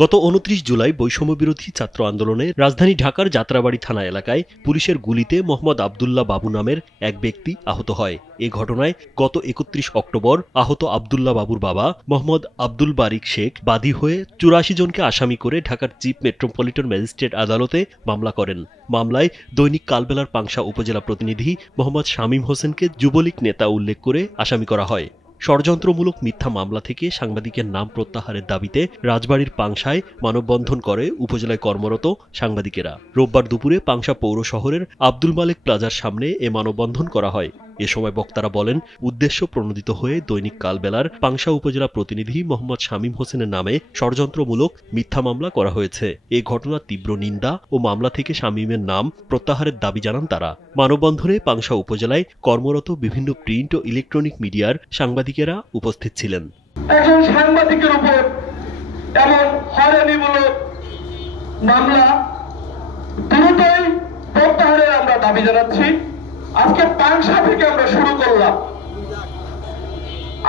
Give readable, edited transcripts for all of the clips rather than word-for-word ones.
গত ২৯ জুলাই বৈষম্যবিরোধী ছাত্র আন্দোলনে রাজধানী ঢাকার যাত্রাবাড়ী থানা এলাকায় পুলিশের গুলিতে মোহাম্মদ আবদুল্লাহ বাবু নামের এক ব্যক্তি আহত হয়। এ ঘটনায় গত ৩১ অক্টোবর আহত আবদুল্লাহ বাবুর বাবা মোহাম্মদ আব্দুল বারিক শেখ বাদী হয়ে ৮৪ জনকে আসামি করে ঢাকার চিফ মেট্রোপলিটন ম্যাজিস্ট্রেট আদালতে মামলা করেন। মামলায় দৈনিক কালবেলার পাংশা উপজেলা প্রতিনিধি মোহাম্মদ শামীম হোসেনকে যুবলীগ নেতা উল্লেখ করে আসামি করা হয়। ষড়যন্ত্রমূলক মিথ্যা মামলা থেকে সাংবাদিকের নাম প্রত্যাহারের দাবিতে রাজবাড়ীর পাংশায় মানববন্ধন করে উপজেলায় কর্মরত সাংবাদিকেরা। রোববার দুপুরে পাংশা পৌর শহরের আব্দুল মালেক প্লাজার সামনে এ মানববন্ধন করা হয়। এ সময় বক্তারা বলেন, উদ্দেশ্য প্রণোদিত হয়ে দৈনিক কালবেলার পাংশা উপজেলা প্রতিনিধি মোহাম্মদ শামীম হোসেনের নামে ষড়যন্ত্রমূলক মিথ্যা মামলা করা হয়েছে। এ ঘটনার তীব্র নিন্দা ও মামলা থেকে শামীমের নাম প্রত্যাহারের দাবি জানান তারা। মানববন্ধনে পাংশা উপজেলায় কর্মরত বিভিন্ন প্রিন্ট ও ইলেকট্রনিক মিডিয়ার সাংবাদিকেরা উপস্থিত ছিলেন। একজন সাংবাদিকের উপর এমন হয়রানিমূলক মামলা দ্রুতই প্রত্যাহারের আমরা দাবি জানাচ্ছি। আজকে পাংশা থেকে আমরা শুরু করলাম।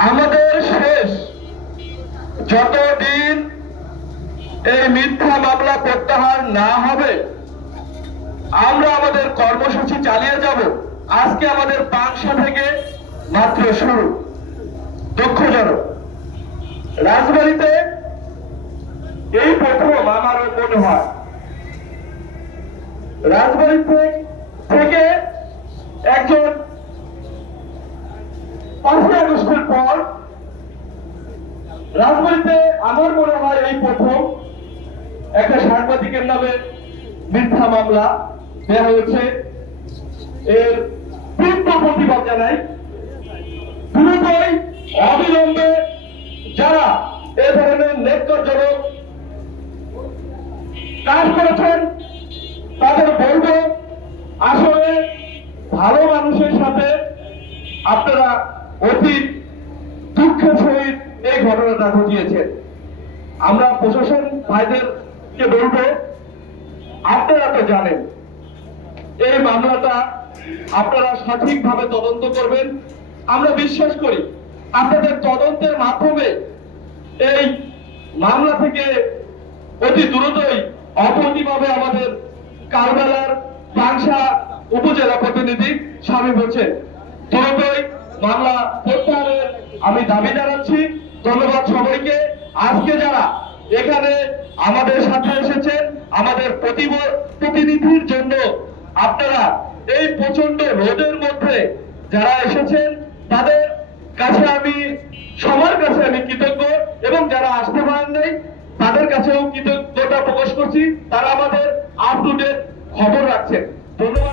আমাদের শেষ যতদিন এই মিথ্যা মামলা প্রত্যাহার না হবে আমরা আমাদের কর্মসূচি চালিয়ে যাব। আজকে আমাদের পাংশা থেকে মাত্র শুরু। দুঃখজনক, রাজবাড়ীতে এই প্রথম আমারও মনে হয় রাজবাড়ী থেকে একজন ৫ই আগস্টের পর রাজবাড়ীতে আমার মনে হয় এই প্রথম একটা সাংবাদিকের নামে মিথ্যা মামলা দেওয়া হয়েছে। এর তীব্র প্রতিবাদ জানাই। দ্রুতই অবিলম্বে যারা এ ধরনের ন্যাক্কারজনক কাজ করেছেন তাদের বলবো, আসলে ভালো মানুষের সাথে আপনারা অতি দুঃখের সহিত এই ঘটনাটা ঘটিয়েছেন। আমরা প্রশাসন ভাইদেরকে বলবো, আপনারা তো জানেন এই মামলাটা আপনারা সঠিকভাবে তদন্ত করবেন। আমরা বিশ্বাস করি আপনাদের তদন্তের মাধ্যমে এই মামলা থেকে অতি দ্রুতই অপ্রতিভাবে আমাদের কালবেলার পাংশা উপজেলা প্রতিনিধি শামীম হোসেন দ্রুতই মামলা প্রত্যাহারের আমি দাবি জানাচ্ছি। ধন্যবাদ সবাইকে। আজকে যারা এখানে আমাদের সাথে এসেছেন, আমাদের প্রতিনিধির জন্য আপনারা এই প্রচন্ড রোদের মধ্যে যারা এসেছেন তাদের কাছে আমি সবার কাছে আমি কৃতজ্ঞ, এবং যারা আসতে পারেন নাই তাদের কাছেও কৃতজ্ঞতা প্রকাশ করছি। তারা আমাদের আপ টু ডেট খবর রাখছেন। ধন্যবাদ।